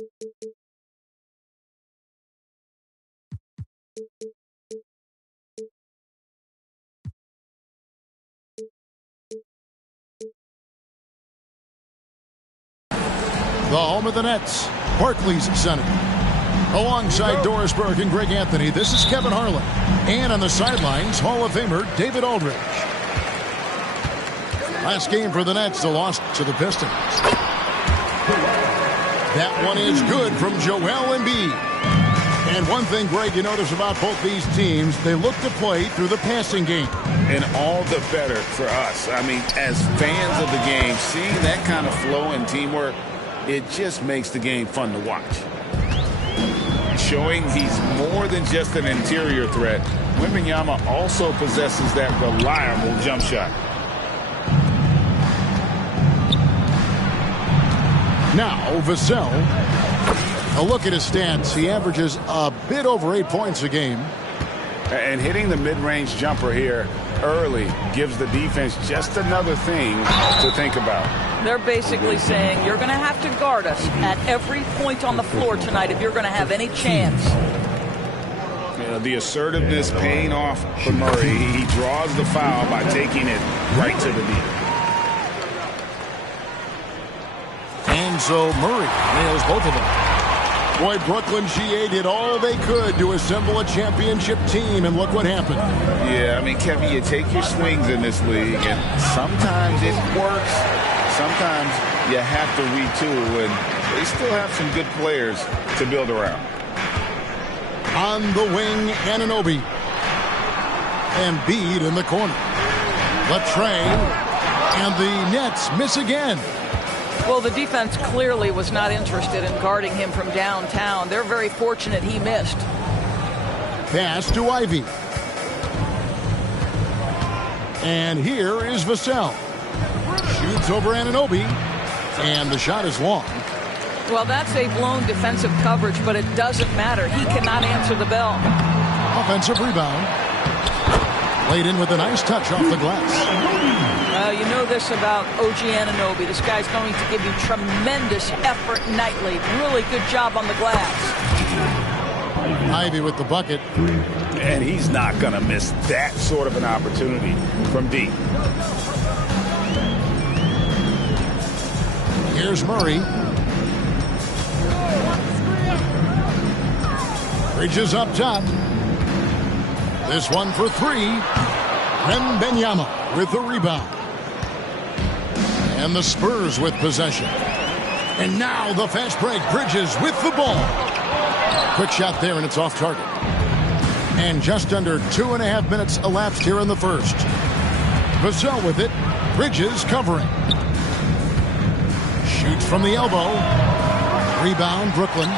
The home of the Nets, Barclays Center. Alongside Doris Burke and Greg Anthony, this is Kevin Harlan. And on the sidelines, Hall of Famer David Aldridge. Last game for the Nets, the loss to the Pistons. That one is good from Joel Embiid. And one thing, Greg, you notice about both these teams, they look to play through the passing game. And all the better for us. I mean, as fans of the game, seeing that kind of flow and teamwork, it just makes the game fun to watch. Showing he's more than just an interior threat, Wembanyama also possesses that reliable jump shot. Now, Vassell. A look at his stats. He averages a bit over 8 points a game. And hitting the mid-range jumper here early gives the defense just another thing to think about. They're basically saying you're going to have to guard us at every point on the floor tonight if you're going to have any chance. You know, the assertiveness paying off for Murray. He draws the foul by taking it right to the knee. And so Murray nails both of them. Boy, Brooklyn GA did all they could to assemble a championship team, and look what happened. Yeah, I mean, Kevin, you take your swings in this league, and sometimes it works. Sometimes you have to retool, and they still have some good players to build around. On the wing, Anunoby. Embiid in the corner. Latrey, and the Nets miss again. Well, the defense clearly was not interested in guarding him from downtown. They're very fortunate he missed. Pass to Ivy. And here is Vassell. Shoots over Anunoby. And the shot is long. Well, that's a blown defensive coverage, but it doesn't matter. He cannot answer the bell. Offensive rebound. Played in with a nice touch off the glass. You know this about OG Anunoby. This guy's going to give you tremendous effort nightly. Really good job on the glass. Ivy with the bucket. And he's not going to miss that sort of an opportunity from deep. Here's Murray. Bridges up top. This one for three. Wembanyama with the rebound. And the Spurs with possession. And now the fast break. Bridges with the ball. Quick shot there, and it's off target. And just under 2.5 minutes elapsed here in the first. Vassell with it. Bridges covering. Shoots from the elbow. Rebound, Brooklyn.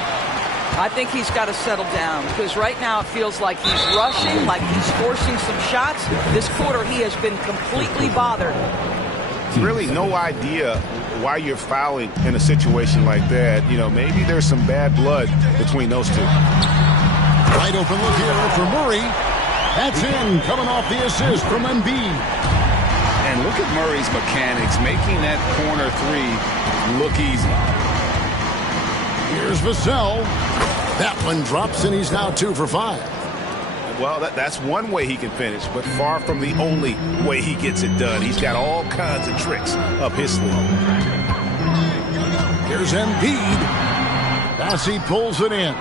I think he's got to settle down because right now it feels like he's rushing, like he's forcing some shots. This quarter he has been completely bothered. Really no idea why you're fouling in a situation like that. You know, maybe there's some bad blood between those two. Wide open look here for Murray. That's in, coming off the assist from Embiid. And look at Murray's mechanics, making that corner three look easy. Here's Vassell. That one drops, and he's now 2 for 5. Well, that's one way he can finish, but far from the only way he gets it done. He's got all kinds of tricks up his sleeve. Here's Embiid. Bassey pulls it in.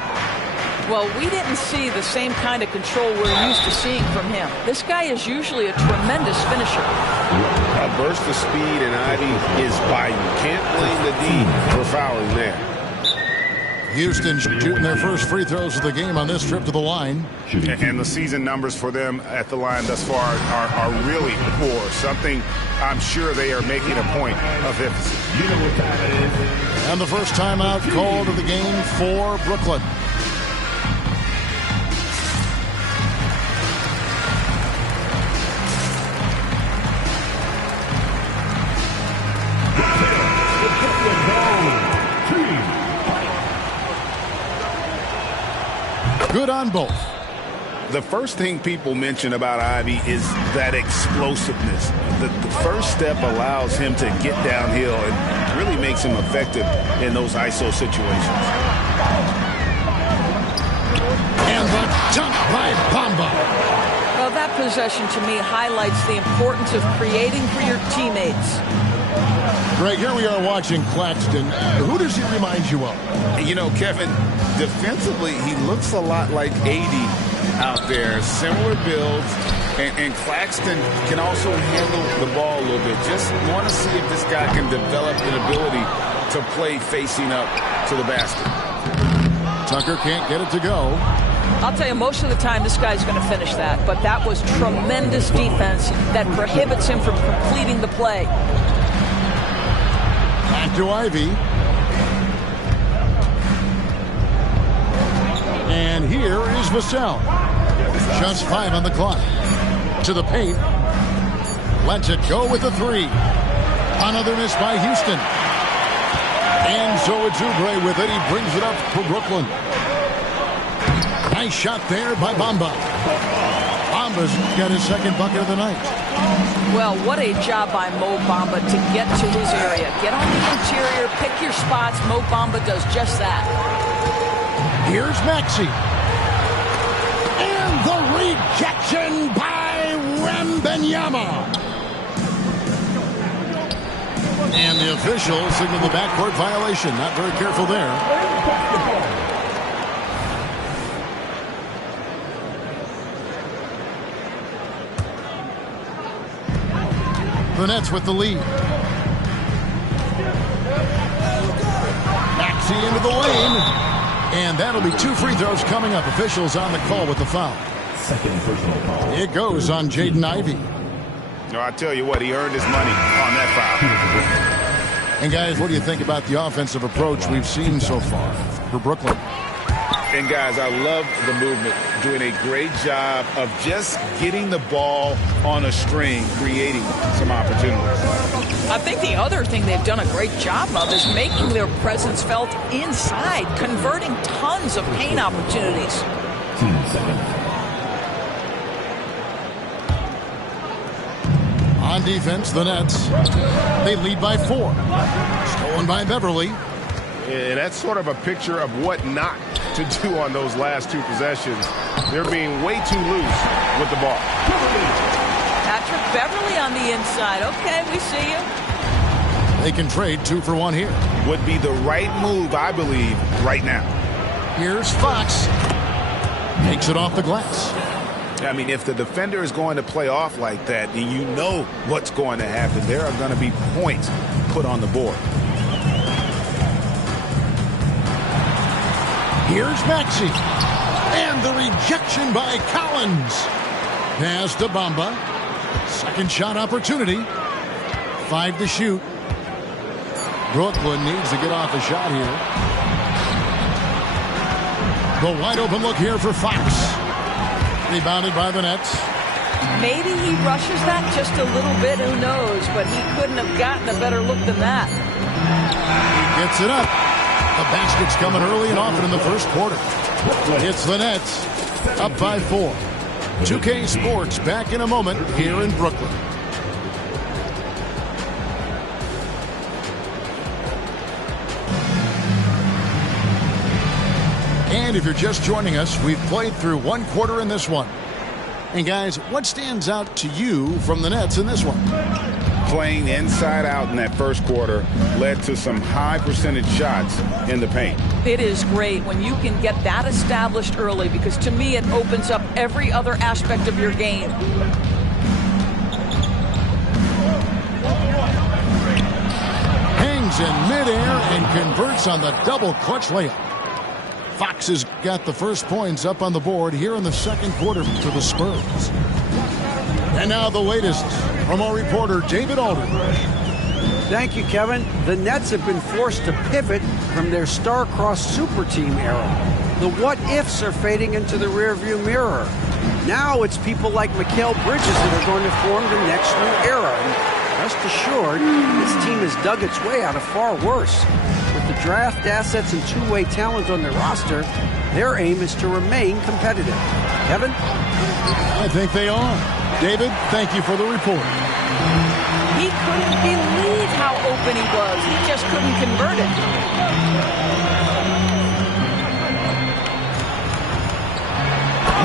Well, we didn't see the same kind of control we're used to seeing from him. This guy is usually a tremendous finisher. A burst of speed, and Ivy is biting. Can't blame the D for fouling there. Houston shooting their first free throws of the game on this trip to the line. And the season numbers for them at the line thus far are really poor. Something I'm sure they are making a point of emphasis. And the first timeout called of the game for Brooklyn. Good on both. The first thing people mention about Ivy is that explosiveness. The first step allows him to get downhill and really makes him effective in those ISO situations. And the dunk by Bamba. Well, that possession to me highlights the importance of creating for your teammates. Greg, here we are watching Claxton. Who does he remind you of? You know, Kevin, defensively, he looks a lot like 80 out there. Similar builds. And Claxton can also handle the ball a little bit. Just want to see if this guy can develop an ability to play facing up to the basket. Tucker can't get it to go. I'll tell you, most of the time this guy's going to finish that. But that was tremendous defense that prohibits him from completing the play. Back to Ivy. And here is Vassell. Just 5 on the clock. To the paint. Lets it go with a 3. Another miss by Houston. And so it's Oubre with it. He brings it up for Brooklyn. Nice shot there by Bamba. Bamba's got his second bucket of the night. Well, what a job by Mo Bamba to get to his area. Get on the interior, pick your spots. Mo Bamba does just that. Here's Maxey. And the rejection by Wembanyama. And the official signaled the backcourt violation. Not very careful there. The Nets with the lead. Maxey into the lane. And that'll be 2 free throws coming up. Officials on the call with the foul. Second personal foul. It goes on Jaden Ivey. No, I tell you what, he earned his money on that foul. And guys, what do you think about the offensive approach we've seen so far for Brooklyn? And guys, I love the movement. Doing a great job of just getting the ball on a string, creating some opportunities. I think the other thing they've done a great job of is making their presence felt inside, converting tons of paint opportunities. 2 seconds. On defense, the Nets, they lead by 4. Stolen by Beverly. And that's sort of a picture of what not to do on those last 2 possessions. They're being way too loose with the ball. Patrick Beverly on the inside. Okay, we see you. They can trade 2 for 1 here. Would be the right move, I believe, right now. Here's Fox. Takes it off the glass. I mean, if the defender is going to play off like that, then you know what's going to happen. There are going to be points put on the board. Here's Maxey. And the rejection by Collins. Pass to Bamba. Second shot opportunity. 5 to shoot. Brooklyn needs to get off a shot here. The wide open look here for Fox. Rebounded by the Nets. Maybe he rushes that just a little bit, who knows, but he couldn't have gotten a better look than that. He gets it up. The basket's coming early and often in the first quarter. It's the Nets up by 4. 2K Sports back in a moment here in Brooklyn. And if you're just joining us, we've played through 1 quarter in this one. And guys, what stands out to you from the Nets in this one? Playing inside out in that first quarter led to some high percentage shots in the paint. It is great when you can get that established early, because to me it opens up every other aspect of your game. Hangs in midair and converts on the double clutch layup. Fox has got the first points up on the board here in the second quarter for the Spurs. And now the latest from our reporter, David Aldridge. Thank you, Kevin. The Nets have been forced to pivot from their star-crossed super team era. The what-ifs are fading into the rearview mirror. Now it's people like Mikal Bridges that are going to form the next new era. And rest assured, this team has dug its way out of far worse. With the draft assets and two-way talent on their roster, their aim is to remain competitive. Kevin? I think they are. David, thank you for the report. He couldn't believe how open he was. He just couldn't convert it.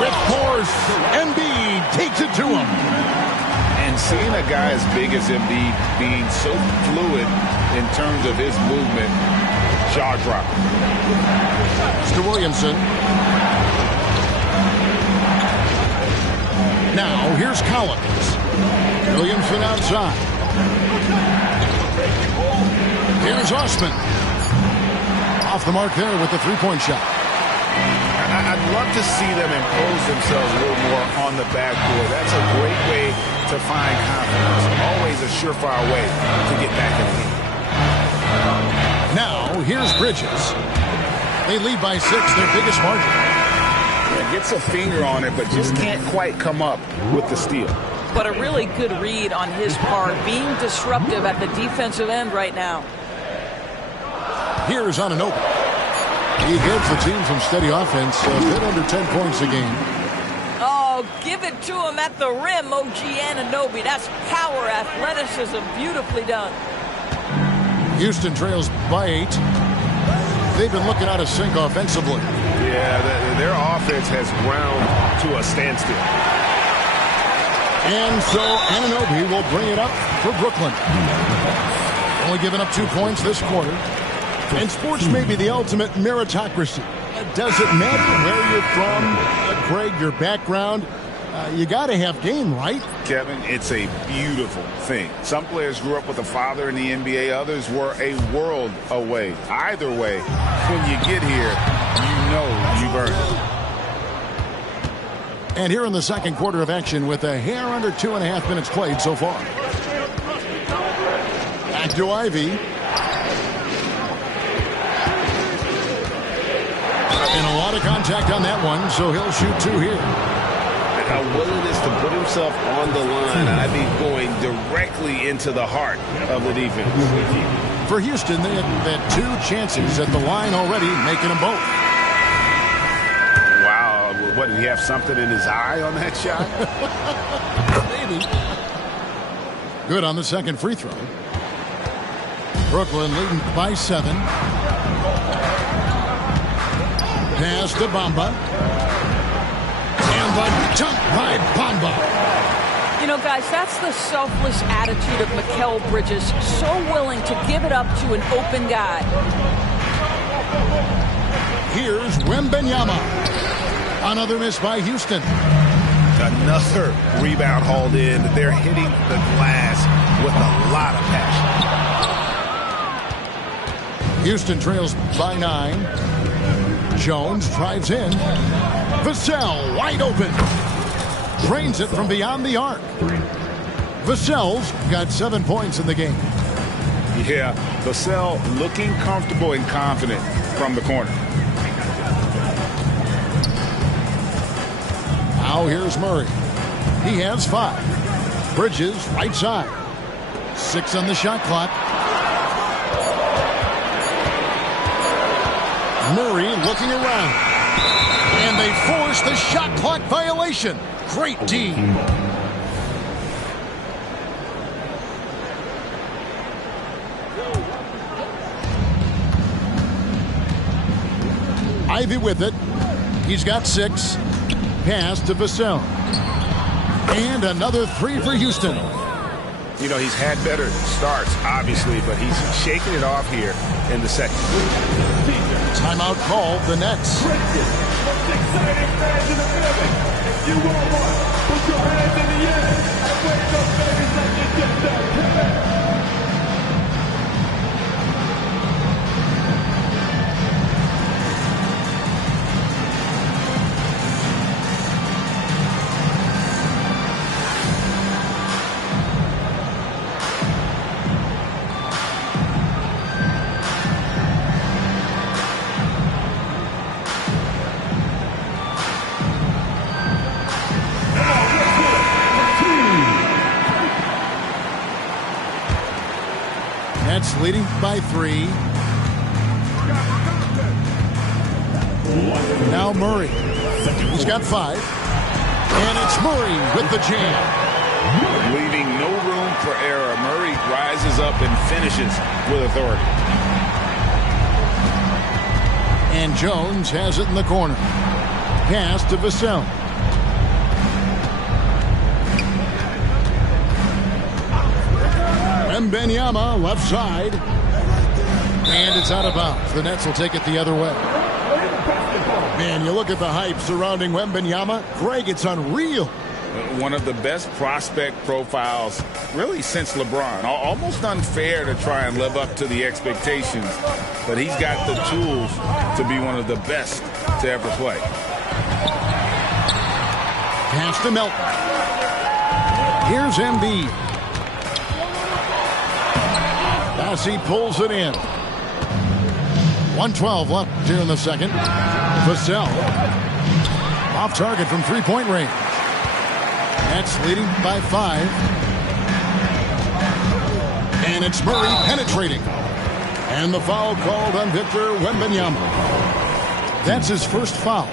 With force, Embiid takes it to him. And seeing a guy as big as Embiid being so fluid in terms of his movement, jaw-dropping. Mr. Williamson. Now, here's Collins. Williamson outside. Here's Osman. Off the mark there with the three-point shot. I'd love to see them impose themselves a little more on the backboard. That's a great way to find confidence. Always a surefire way to get back in the game. Now, here's Bridges. They lead by 6, their biggest margin. Yeah, gets a finger on it, but just can't quite come up with the steal. But a really good read on his part, being disruptive at the defensive end right now. Here's Anunoby. He gives the team some steady offense, a bit under 10 points a game. Oh, give it to him at the rim, OG Anunoby. That's power, athleticism, beautifully done. Houston trails by 8. They've been looking out of sync offensively. Yeah, their offense has ground to a standstill. And so Anunoby will bring it up for Brooklyn. Only giving up 2 points this quarter. And sports may be the ultimate meritocracy. Does it matter where you're from, Greg, your background? You got to have game, right? Kevin, it's a beautiful thing. Some players grew up with a father in the NBA. Others were a world away. Either way, when you get here, you know you've earned it. And here in the second quarter of action with a hair under 2.5 minutes played so far. Back to Ivy. And a lot of contact on that one, so he'll shoot 2 here. A willingness to put himself on the line. Ivy going directly into the heart of the defense. For Houston, they had 2 chances at the line already, making them both. Wow. What, did he have something in his eye on that shot? Maybe. Good on the second free throw. Brooklyn leading by 7. Pass to Bamba. And the dunk by Bamba. You know, guys, that's the selfless attitude of Mikal Bridges. So willing to give it up to an open guy. Here's Wembanyama. Another miss by Houston. Another rebound hauled in. They're hitting the glass with a lot of passion. Houston trails by 9. Jones drives in. Vassell wide open. Drains it from beyond the arc. Vassell's got 7 points in the game. Yeah, Vassell looking comfortable and confident from the corner. Now here's Murray. He has 5. Bridges right side. 6 on the shot clock. Murray looking around. And they force the shot clock violation. Great D. Ivy with it. He's got 6. Pass to Vassell. And another 3 for Houston. You know, he's had better starts, obviously, but he's shaking it off here in the second. Timeout called, the Nets. Most exciting fans in the building. If you want one, put your hands in the air and wave those babies like you just done. Nets leading by 3. Now Murray. He's got 5. And it's Murray with the jam. Leaving no room for error. Murray rises up and finishes with authority. And Jones has it in the corner. Pass to Vassell. Wembanyama left side. And it's out of bounds. The Nets will take it the other way. Man, you look at the hype surrounding Wembanyama. Greg, it's unreal. One of the best prospect profiles really since LeBron. Almost unfair to try and live up to the expectations, but he's got the tools to be one of the best to ever play. Pass to Melton. Here's Embiid. Bassi pulls it in. 1:12 left here in the second. Vassell off target from three-point range. Nets leading by 5. And it's Murray penetrating. And the foul called on Victor Wembanyama. That's his first foul.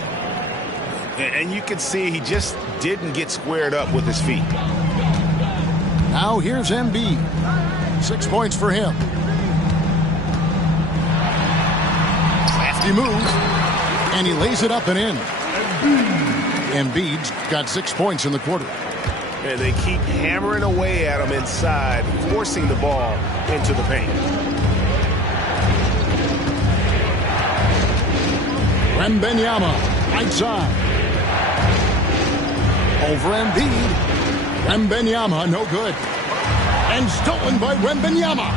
And you can see he just didn't get squared up with his feet. Now here's Embiid. 6 points for him. Crafty move. And he lays it up and in. Embiid's got 6 points in the quarter. And they keep hammering away at him inside, forcing the ball into the paint. Wembanyama, right side. Over Embiid. Wembanyama, no good. And stolen by Wembanyama.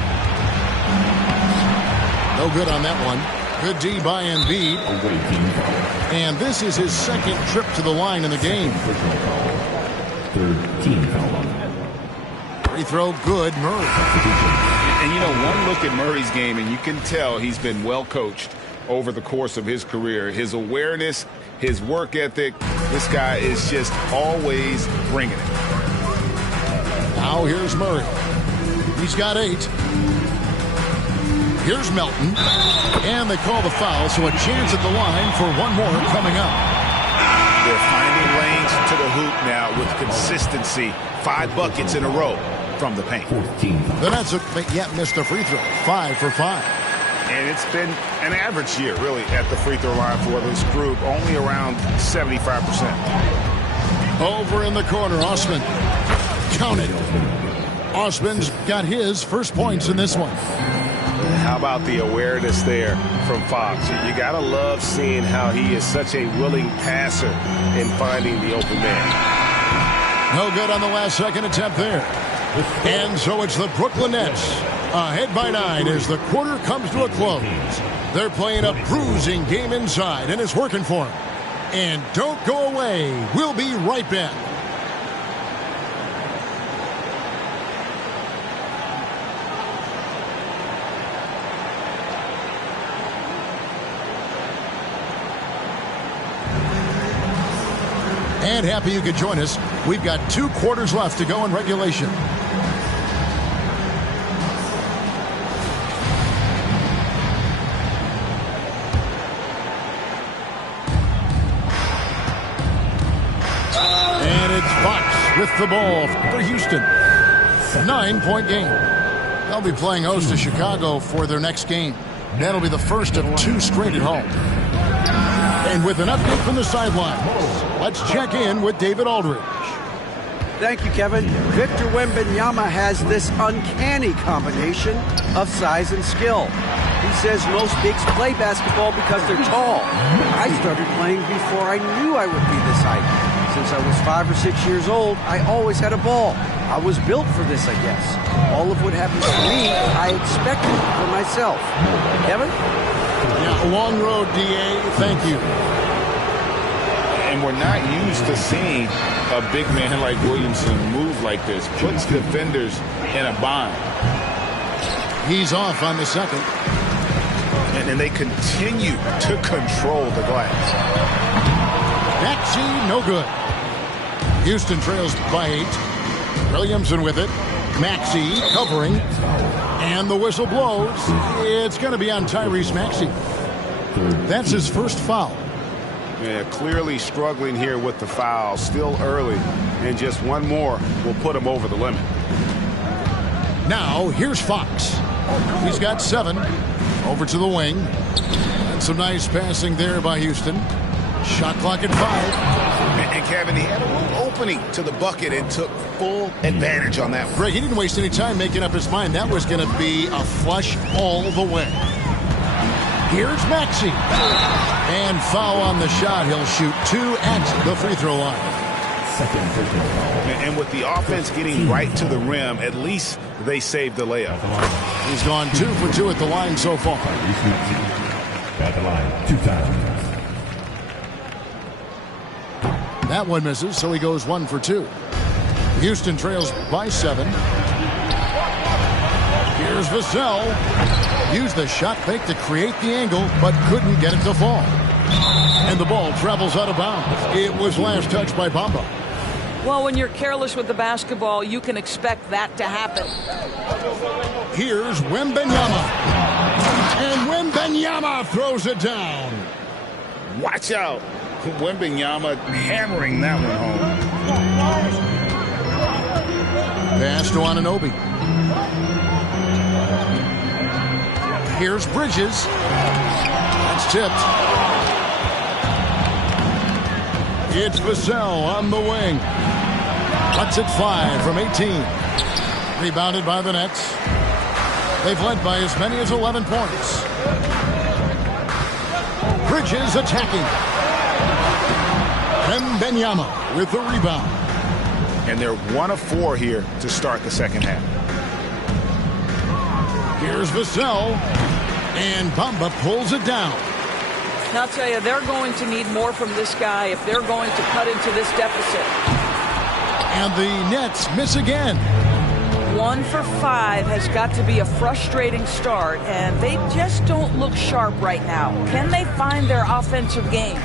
No good on that one. Good D by Embiid. And this is his second trip to the line in the game. Free throw good, Murray. And you know, one look at Murray's game, and you can tell he's been well coached over the course of his career. His awareness, his work ethic, this guy is just always bringing it. Now here's Murray. He's got 8. Here's Melton. And they call the foul, so a chance at the line for one more coming up. They're finding lanes to the hoop now with consistency. 5 buckets in a row from the paint. The Nets have yet missed a free throw. 5 for 5. And it's been an average year, really, at the free throw line for this group. Only around 75%. Over in the corner, Osman. Count it. Osman's got his first points in this one. How about the awareness there from Fox? You got to love seeing how he is such a willing passer in finding the open man. No good on the last second attempt there. And so it's the Brooklyn Nets ahead by 9 as the quarter comes to a close. They're playing a bruising game inside, and it's working for them. And don't go away. We'll be right back. And happy you could join us. We've got 2 quarters left to go in regulation. And it's Fox with the ball for Houston. 9-point game. They'll be playing host to Chicago for their next game. That'll be the first of 2 straight at home. And with an update from the sideline, let's check in with David Aldridge. Thank you, Kevin. Victor Wembanyama has this uncanny combination of size and skill. He says most bigs play basketball because they're tall. I started playing before I knew I would be this height. Since I was 5 or 6 years old, I always had a ball. I was built for this, I guess. All of what happens to me, I expected for myself. Kevin? Yeah, a long road, D.A. Thank you. And we're not used to seeing a big man like Williamson move like this. Puts defenders in a bind. He's off on the second. And they continue to control the glass. Maxey, no good. Houston trails by 8. Williamson with it. Maxey covering. And the whistle blows. It's going to be on Tyrese Maxey. That's his first foul. Yeah, clearly struggling here with the foul. Still early, and just one more will put him over the limit. Now, here's Fox. He's got 7. Over to the wing. And some nice passing there by Houston. Shot clock at 5. And Kevin, he had a little opening to the bucket and took full advantage on that. Greg, he didn't waste any time making up his mind. That was going to be a flush all the way. Here's Maxey. And foul on the shot. He'll shoot 2 at the free throw line. And with the offense getting right to the rim, at least they saved the layup. He's gone 2 for 2 at the line so far. At the line 2 times. That one misses, so he goes 1 for 2. Houston trails by 7. Here's Vassell. Used the shot fake to create the angle, but couldn't get it to fall. And the ball travels out of bounds. It was last touched by Bamba. Well, when you're careless with the basketball, you can expect that to happen. Here's Wembanyama. And Wembanyama throws it down. Watch out. Wembanyama hammering that one home. Pass to Anunoby. Here's Bridges. That's tipped. It's Vassell on the wing. Cuts it 5 from 18. Rebounded by the Nets. They've led by as many as 11 points. Bridges attacking. Wembanyama with the rebound. And they're 1 of 4 here to start the second half. Here's Vassell. And Bamba pulls it down. And I'll tell you, they're going to need more from this guy if they're going to cut into this deficit. And the Nets miss again. 1 for 5 has got to be a frustrating start, and they just don't look sharp right now. Can they find their offensive game?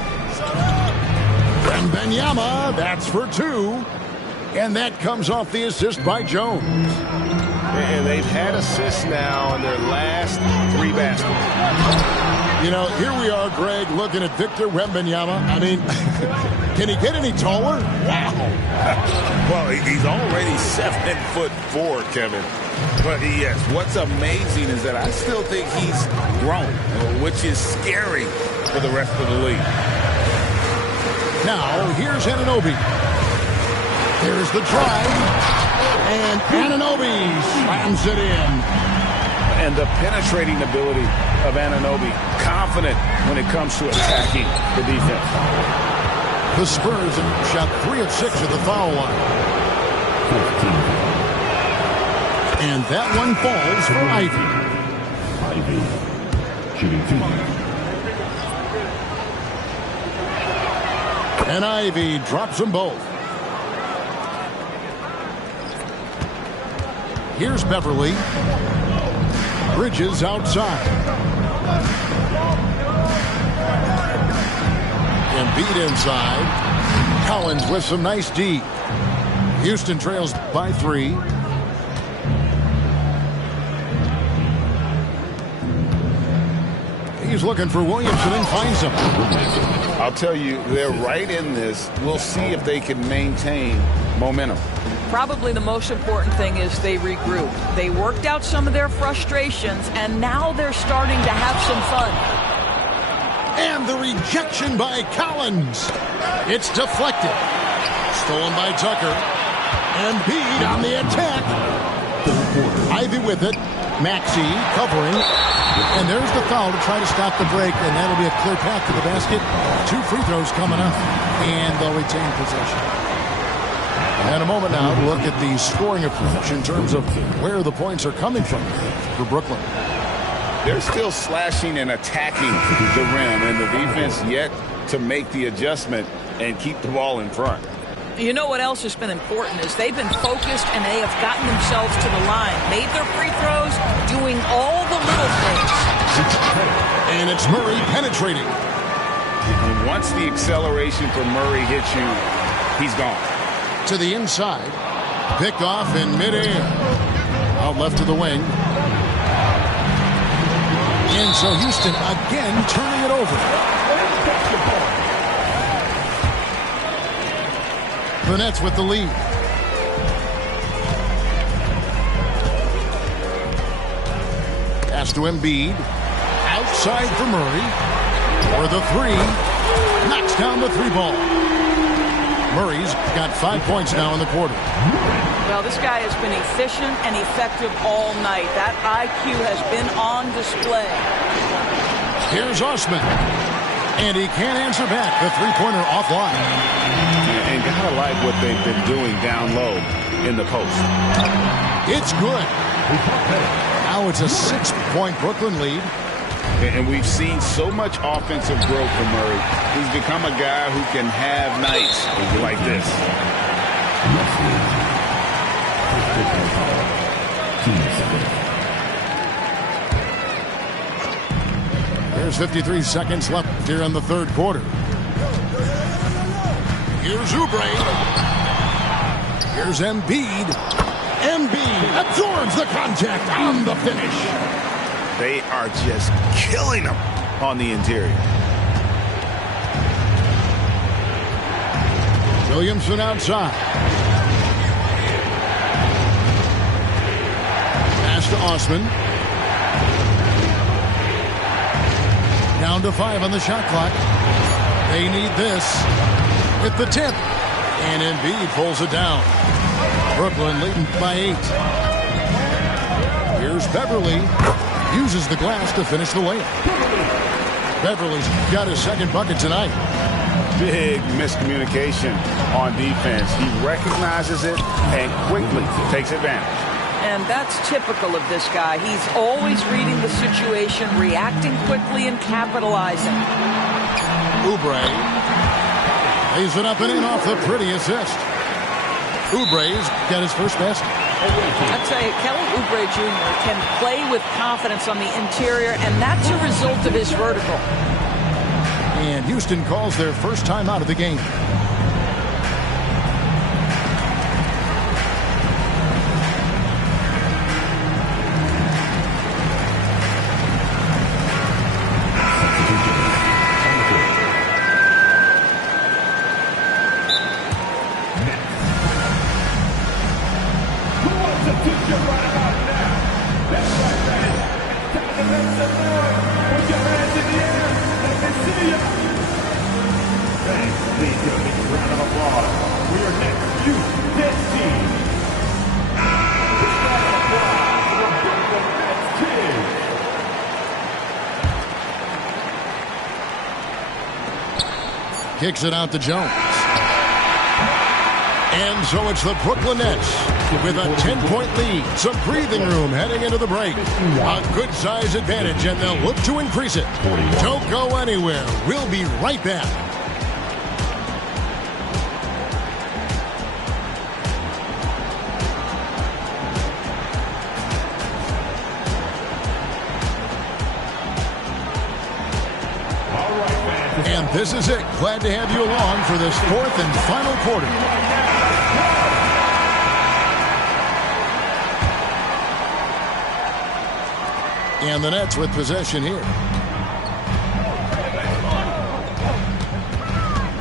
Wembanyama, that's for 2. And that comes off the assist by Jones. And they've had assists now in their last 3 baskets. You know, here we are, Greg, looking at Victor Wembanyama. I mean, can he get any taller? Wow. Well, he's already 7'4", Kevin. But yes, what's amazing is that I still think he's grown, which is scary for the rest of the league. Now, here's Anunoby. Here's the drive. And Anunoby slams it in. And the penetrating ability of Anunoby, confident when it comes to attacking the defense. The Spurs have shot 3 of 6 at the foul line. 15. And that one falls for Ivy. Ivy shooting 2. And Ivy drops them both. Here's Beverly. Bridges outside. Embiid inside. Collins with some nice D. Houston trails by 3. He's looking for Williamson and finds him. I'll tell you, they're right in this. We'll see if they can maintain momentum. Probably the most important thing is they regroup. They worked out some of their frustrations, and now they're starting to have some fun. And the rejection by Collins. It's deflected. Stolen by Tucker. Embiid on the attack. Ivy with it. Maxey covering. And there's the foul to try to stop the break, and that'll be a clear path to the basket. 2 free throws coming up, and they'll retain possession. And a moment now to look at the scoring approach in terms of where the points are coming from for Brooklyn. They're still slashing and attacking the rim, and the defense yet to make the adjustment and keep the ball in front. You know what else has been important is they've been focused and they have gotten themselves to the line, made their free throws, doing all the little things. And it's Murray penetrating. And once the acceleration from Murray hits you, he's gone. To the inside. Picked off in midair. Out left to the wing. And so Houston again turning it over. The Nets with the lead. Pass to Embiid. Outside for Murray. For the three. Knocks down the three ball. Murray's got 5 points now in the quarter. Well, this guy has been efficient and effective all night. That IQ has been on display. Here's Osman. And he can't answer back. The three-pointer offline. And gotta like what they've been doing down low in the post. It's good. Now it's a 6-point Brooklyn lead. And we've seen so much offensive growth from Murray. He's become a guy who can have nights like this. There's 53 seconds left here in the third quarter. Here's Oubre. Here's Embiid. Embiid absorbs the contact on the finish. They are just killing them on the interior. Williamson outside. Pass to Osman. Down to 5 on the shot clock. They need this. With the tip. And Embiid pulls it down. Brooklyn leading by 8. Here's Beverly. Uses the glass to finish the layup. Beverly's got his second bucket tonight. Big miscommunication on defense. He recognizes it and quickly takes advantage. And that's typical of this guy. He's always reading the situation, reacting quickly, and capitalizing. Oubre lays it up and in off the pretty assist. Oubre's got his first basket. I tell you, Kelly Oubre Jr. can play with confidence on the interior, and that's a result of his vertical. And Houston calls their first time out of the game. Kicks it out to Jones. And so it's the Brooklyn Nets with a 10-point lead. Some breathing room heading into the break. A good size advantage, and they'll look to increase it. Don't go anywhere. We'll be right back. And this is it. Glad to have you along for this fourth and final quarter. And the Nets with possession here.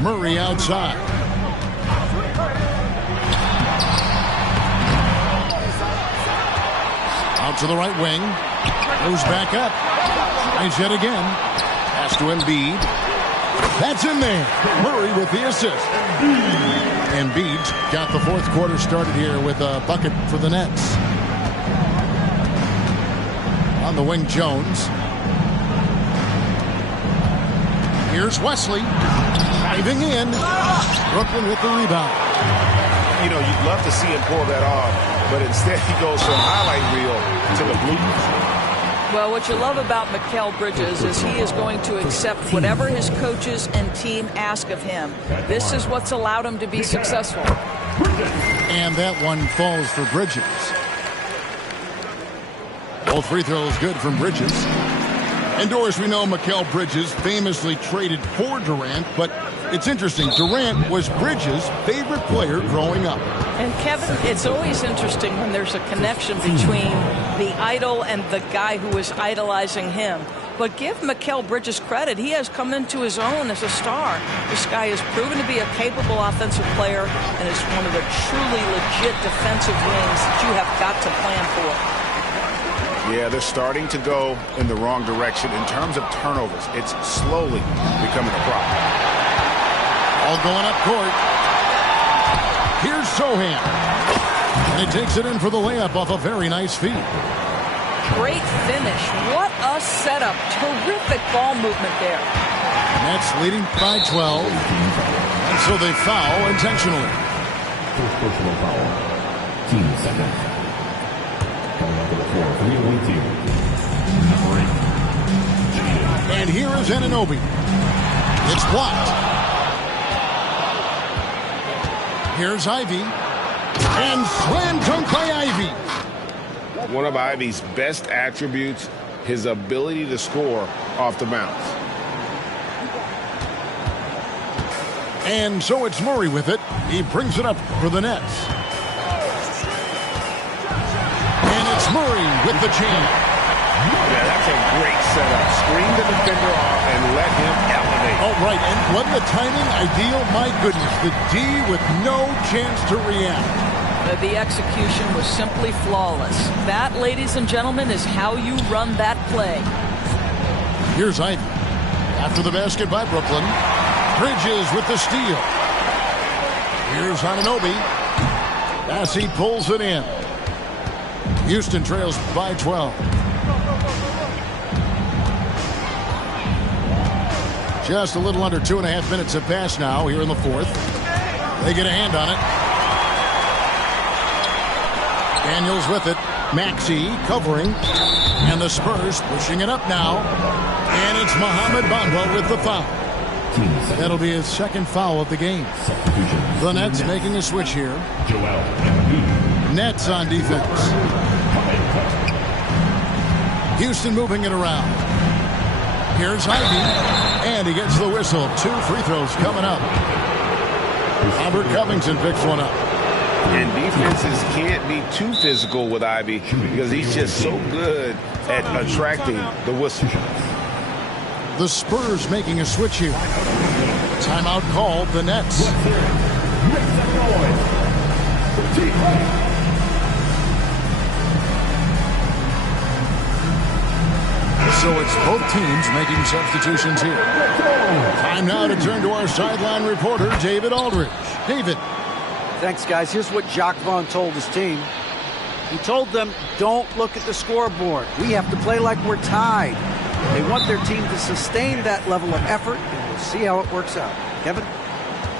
Murray outside. Out to the right wing. Goes back up. Tries yet again. Pass to Embiid. That's in there. Murray with the assist. Embiid's got the fourth quarter started here with a bucket for the Nets. On the wing, Jones. Here's Wesley. Diving in. Brooklyn with the rebound. You know, you'd love to see him pull that off, but instead he goes from highlight reel to the bloopers. Well, what you love about Mikal Bridges is he is going to accept whatever his coaches and team ask of him. This is what's allowed him to be successful. And that one falls for Bridges. Both free throws good from Bridges. And Doris, we know Mikal Bridges famously traded for Durant, but it's interesting. Durant was Bridges' favorite player growing up. And Kevin, it's always interesting when there's a connection between the idol and the guy who is idolizing him. But give Mikal Bridges credit. He has come into his own as a star. This guy has proven to be a capable offensive player and is one of the truly legit defensive wings that you have got to plan for. Yeah, they're starting to go in the wrong direction in terms of turnovers. It's slowly becoming a problem. All going up court. Here's Sohan. And he takes it in for the layup off a very nice feed. Great finish. What a setup. Terrific ball movement there. Nets leading by 12. And so they foul intentionally. First personal foul. Team second. Coming onto the floor for the away team. Number 8. Jaden. And here is Anunoby. It's blocked. Here's Ivy. And slam dunk by Ivy. One of Ivy's best attributes, his ability to score off the bounce. And so it's Murray with it. He brings it up for the Nets. And it's Murray with the chain. Yeah, that's a great setup. Screen the defender off and let him elevate. Oh, right. And wasn't the timing ideal? My goodness. The D with no chance to react. The execution was simply flawless. That, ladies and gentlemen, is how you run that play. Here's Ivy. After the basket by Brooklyn. Bridges with the steal. Here's Anunoby. Bassi pulls it in. Houston trails by 12. Just a little under 2.5 minutes have passed now here in the fourth. They get a hand on it. Daniels with it. Maxey covering. And the Spurs pushing it up now. And it's Mohamed Bamba with the foul. That'll be his second foul of the game. The Nets making a switch here. Nets on defense. Houston moving it around. Here's Ivy. And he gets the whistle. 2 free throws coming up. Robert Covington picks one up. And defenses can't be too physical with Ivy because he's just so good at attracting the whistle. The Spurs making a switch here. Timeout called, the Nets. So it's both teams making substitutions here. Time now to turn to our sideline reporter, David Aldridge. David. Thanks, guys. Here's what Jacques Vaughn told his team. He told them, don't look at the scoreboard. We have to play like we're tied. They want their team to sustain that level of effort, and we'll see how it works out. Kevin?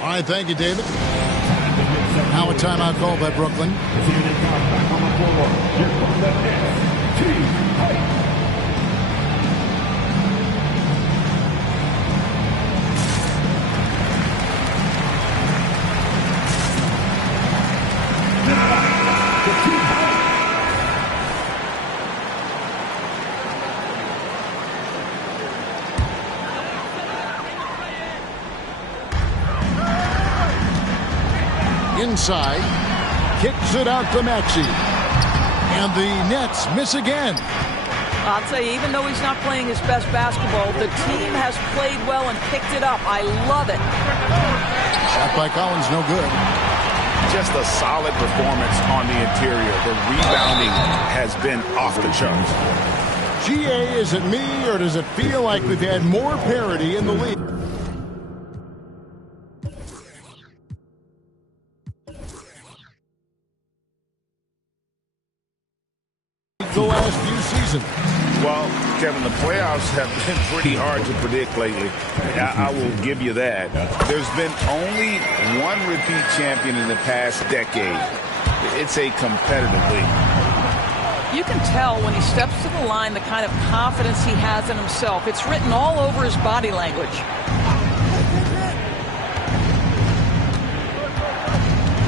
All right, thank you, David. Now a timeout call by Brooklyn. Inside, kicks it out to Maxey. And the Nets miss again. I'll tell you, even though he's not playing his best basketball, the team has played well and picked it up. I love it. Shot by Collins, no good. Just a solid performance on the interior. The rebounding has been off the charts. GA, is it me, or does it feel like we've had more parity in the league? The last few seasons. Well, Kevin, the playoffs have been pretty hard to predict lately. I will give you that. There's been only one repeat champion in the past decade. It's a competitive league. You can tell when he steps to the line the kind of confidence he has in himself. It's written all over his body language.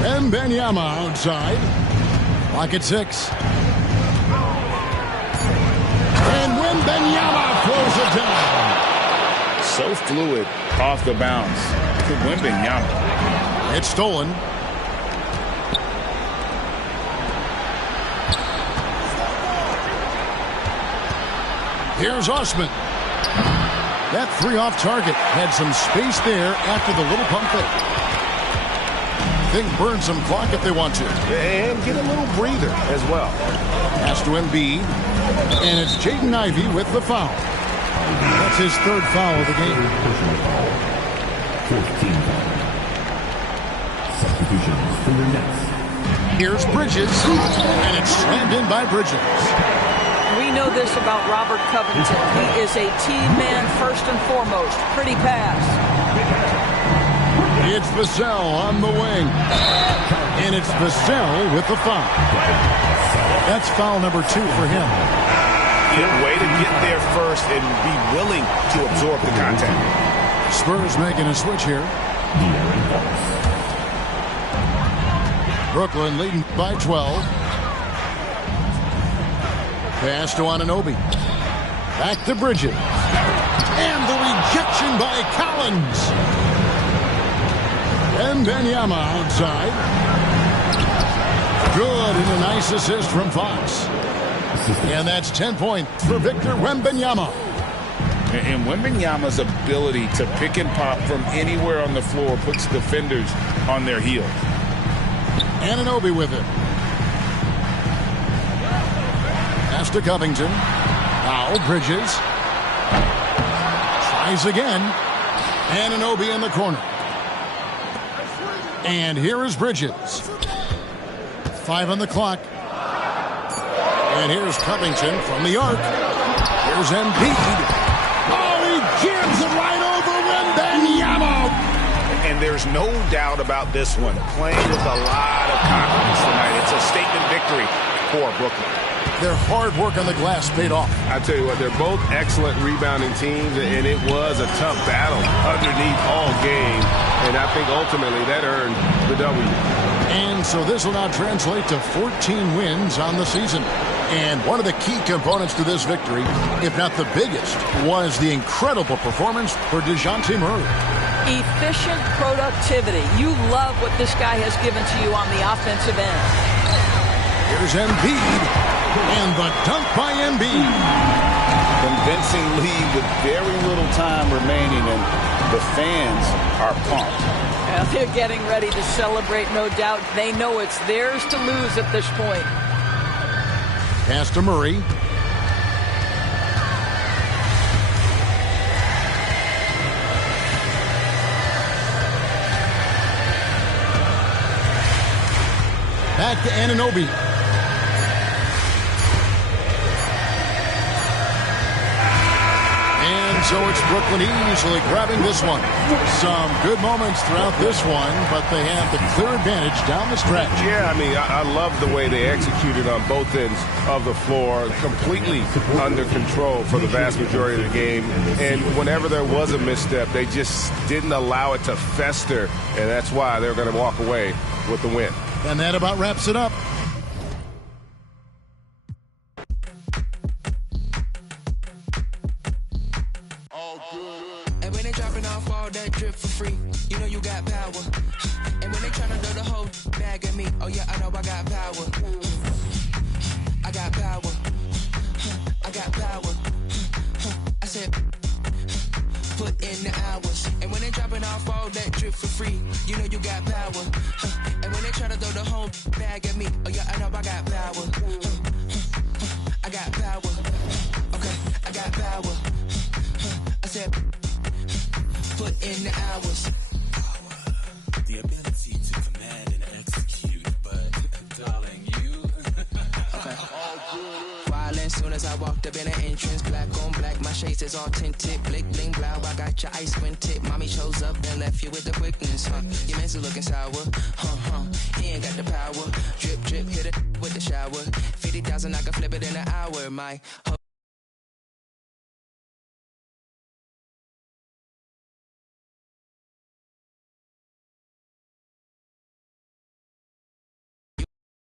Wembanyama outside. Clock at 6. And Wembanyama throws it down. So fluid off the bounce. To Wembanyama. It's stolen. Here's Osman. That three off target had some space there after the little pump fake. Think burn some clock if they want to. And get a little breather as well. Pass to Embiid. And it's Jaden Ivey with the foul. That's his third foul of the game. Personal foul. 14 foul. Substitutions for the Nets. Here's Bridges. And it's slammed in by Bridges. We know this about Robert Covington. He is a team man first and foremost. Pretty pass. It's Vassell on the wing. And it's Vassell with the foul. That's foul number 2 for him. Way to get there first and be willing to absorb the contact. Spurs making a switch here. Brooklyn leading by 12. Pass to Anunoby. Back to Bridges. And the rejection by Collins. And Wembanyama outside. Good, and a nice assist from Fox. And that's 10 points for Victor Wembanyama. And Wembanyama's ability to pick and pop from anywhere on the floor puts defenders on their heels. Anunoby with it. Pass to Covington. Now Bridges. Tries again. Anunoby in the corner. And here is Bridges. 5 on the clock. And here's Covington from the arc. Here's Embiid. Oh, he jams it right over Wembanyama. And there's no doubt about this one. Playing with a lot of confidence tonight. It's a statement victory for Brooklyn. Their hard work on the glass paid off. I tell you what, they're both excellent rebounding teams, and it was a tough battle underneath all game. And I think ultimately that earned the W. And so this will now translate to 14 wins on the season. And one of the key components to this victory, if not the biggest, was the incredible performance for DeJounte Murray. Efficient productivity. You love what this guy has given to you on the offensive end. Here's Embiid. And the dunk by Embiid. Convincing lead with very little time remaining, and the fans are pumped. Well, they're getting ready to celebrate, no doubt. They know it's theirs to lose at this point. Pass to Murray. Back to Anunoby. And so it's Brooklyn easily grabbing this one. Some good moments throughout this one, but they have the clear advantage down the stretch. Yeah, I mean, I love the way they executed on both ends of the floor, completely under control for the vast majority of the game. And whenever there was a misstep, they just didn't allow it to fester, and that's why they're going to walk away with the win. And that about wraps it up. And when they dropping off all that drip for free, you know you got power. And when they tryna throw the whole bag at me, oh yeah, I know I got power. I got power. I got power. I said, put in the hours. And when they dropping off all that drip for free, you know you got power. And when they tryna throw the whole bag at me, oh yeah, I know I got power. I got power. Okay, I got power. I said, put in the hours. The ability to command and execute, but darling, you. Okay. Violent soon as I walked up in the entrance, black on black, my shades is all tinted, blick bling blow. I got your ice squinted. Mommy shows up and left you with the quickness, huh? Your man's looking sour, He ain't got the power. Drip drip, hit it with the shower. 50,000, I can flip it in an hour. My